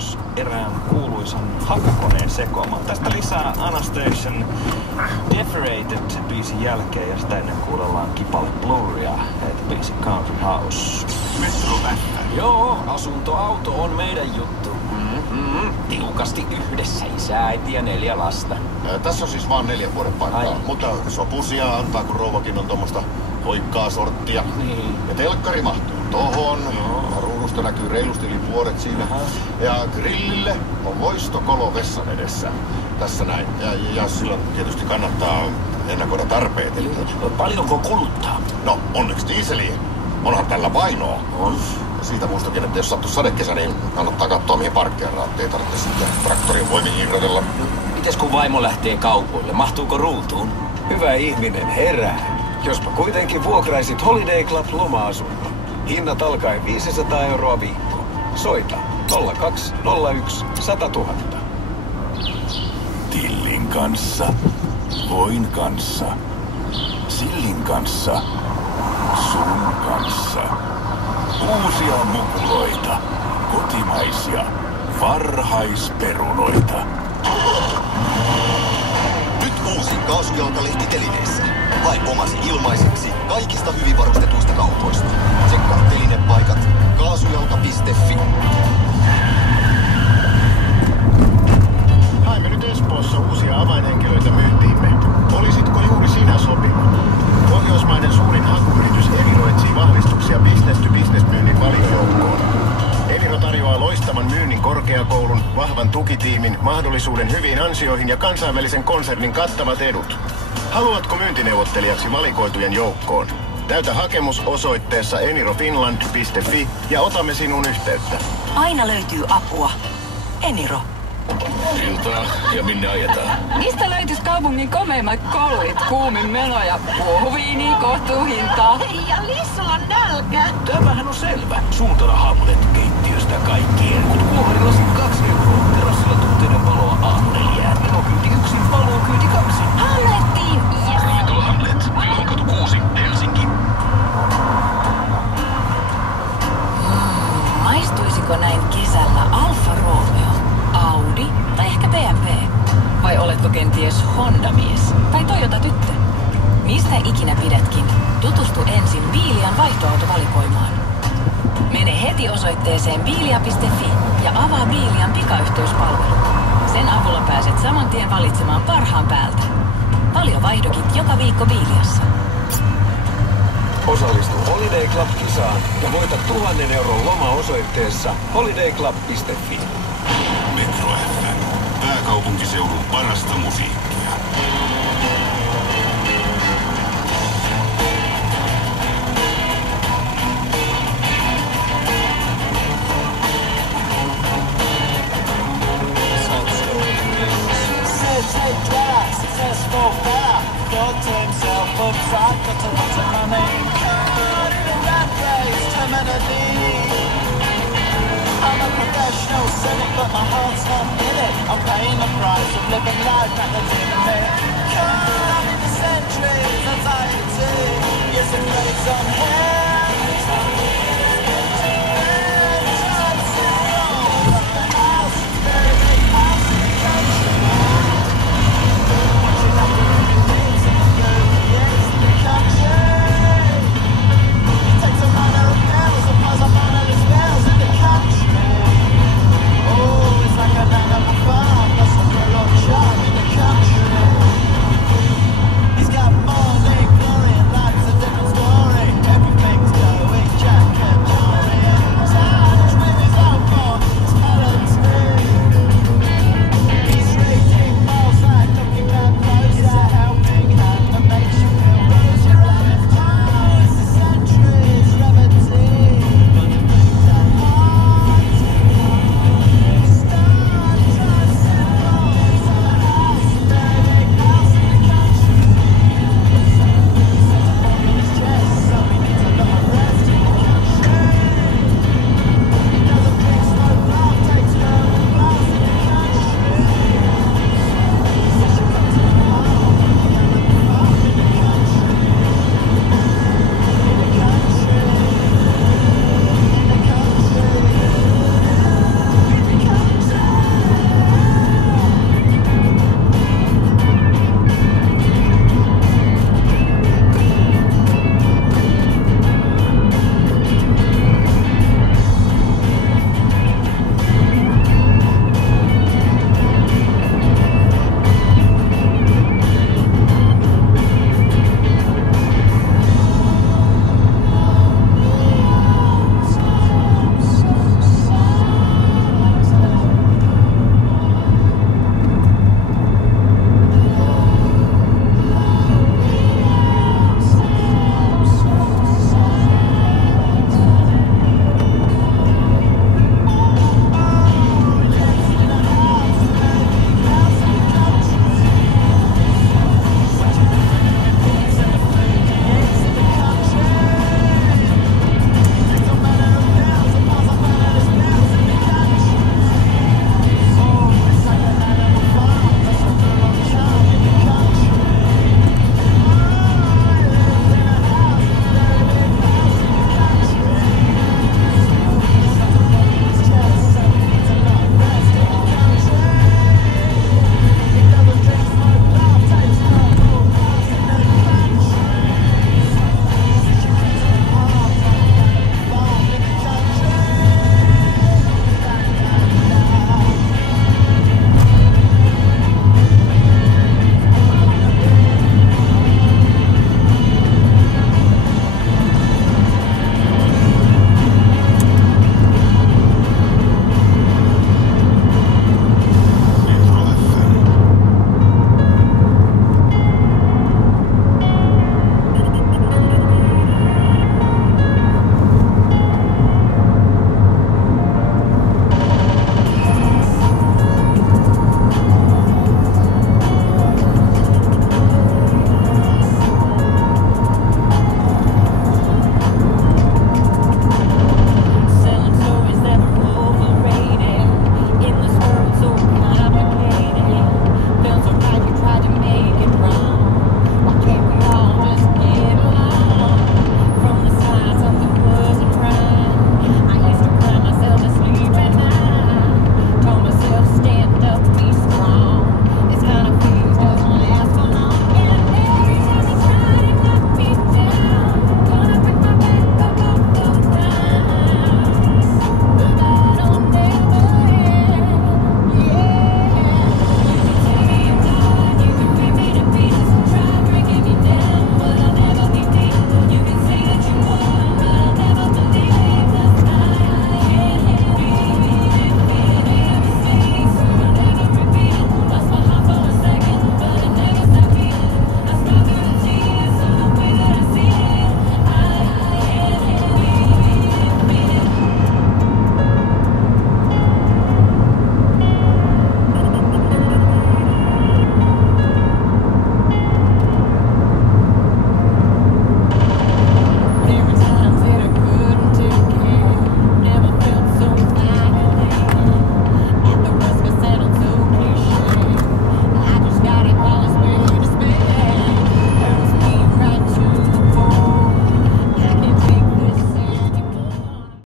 myös erään kuuluisan hakakoneen sekoamaan. Tästä lisää Anastation Decorated-biisin jälkeen ja sitä ennen kuulellaan Kipale Bluria ja biisi Country House. Metro F. Joo, asuntoauto on meidän juttu. Tiukasti yhdessä, isä, äiti ja 4 lasta. Tässä on siis vaan 4 vuoden paikkaa, mutta sopusia antaa, kun rouvakin on tommoista hoikkaa sorttia. Niin. Ja telkkari mahtuu tohon. Ruudusta näkyy reilusti yli puolet siinä. Ja grillille on loistokolo vessan edessä. Tässä näin. Ja silloin tietysti kannattaa ennakoida tarpeet. Eli paljonko kuluttaa? No, onneksi diiseliä. Onhan tällä painoa. On. Ja siitä muistakin, että jos sattuu sadekesä, niin kannattaa katsoa mihin parkkeeraa, ettei tarvitse sitten traktorin voimin irrotella. Mites kun vaimo lähtee kaupoille? Mahtuuko ruutuun? Hyvä ihminen herää. Jospa kuitenkin vuokraisit Holiday Club loma-asunnon. Hinnat alkaen 500 € viikko. Soita 0201 100 000. Tillin kanssa, voin kanssa, Sillin kanssa, sun kanssa. Uusia mukuloita, kotimaisia, varhaisperunoita. Nyt uusi kaasujalkalehti telineissä. Hae omasi ilmaiseksi kaikista hyvin varustetuista kaupoista. Tsekkaa telinepaikat kaasujalka.fi. Haemme nyt Espoossa uusia avainhenkilöitä myyntiimme. Olisitko juuri sinä sopiva? Pohjoismainen suurin hakuyritys Eniro etsii vahvistuksia business-to-business-myynnin valiojoukkoon. Eniro tarjoaa loistavan myynnin korkeakoulun, vahvan tukitiimin, mahdollisuuden hyviin ansioihin ja kansainvälisen konsernin kattavat edut. Haluatko myyntineuvottelijaksi valikoitujen joukkoon? Täytä hakemus osoitteessa enirofinland.fi ja otamme sinuun yhteyttä. Aina löytyy apua. Eniro. Iltaa ja minne ajetaan? Mistä löytyis kaupungin komeimmat kollit, kuumin meno ja puohuviini kohtuuhintaa? Hei, ja Lissulla on nälkä. Tämähän on selvä. Suuntana Hamlet keittiöstä kaikkien. Mut kuoharilasin 2 €. Terassilla tunteiden valoa aamuneljään. Menokyyti 1, paluukyyti 2. Hamlettiin, yes. Ravintola Hamlet, Vilhonkatu 6, Helsinki. Maistuisiko näin kesällä Alfa Romeo, Audi tai ehkä BMW? Vai oletko kenties Honda-mies tai Toyota-tyttö? Mistä ikinä pidätkin, tutustu ensin Biilian vaihtoautovalikoimaan. Mene heti osoitteeseen biilia.fi ja avaa Biilian pikayhteyspalvelu. Sen avulla pääset saman tien valitsemaan parhaan päältä. Paljon vaihdokit joka viikko Biiliassa. Osallistu Holiday Club-kisaan ja voita 1000 € loma osoitteessa holidayclub.fi. Metro FM. Pääkaupunkiseudun parasta musiikkia. I'm a professional cynic, but my heart's not in it. I'm paying the price of living life at the limit. Caught up in the centuries, anxiety. Yes, it plays on here.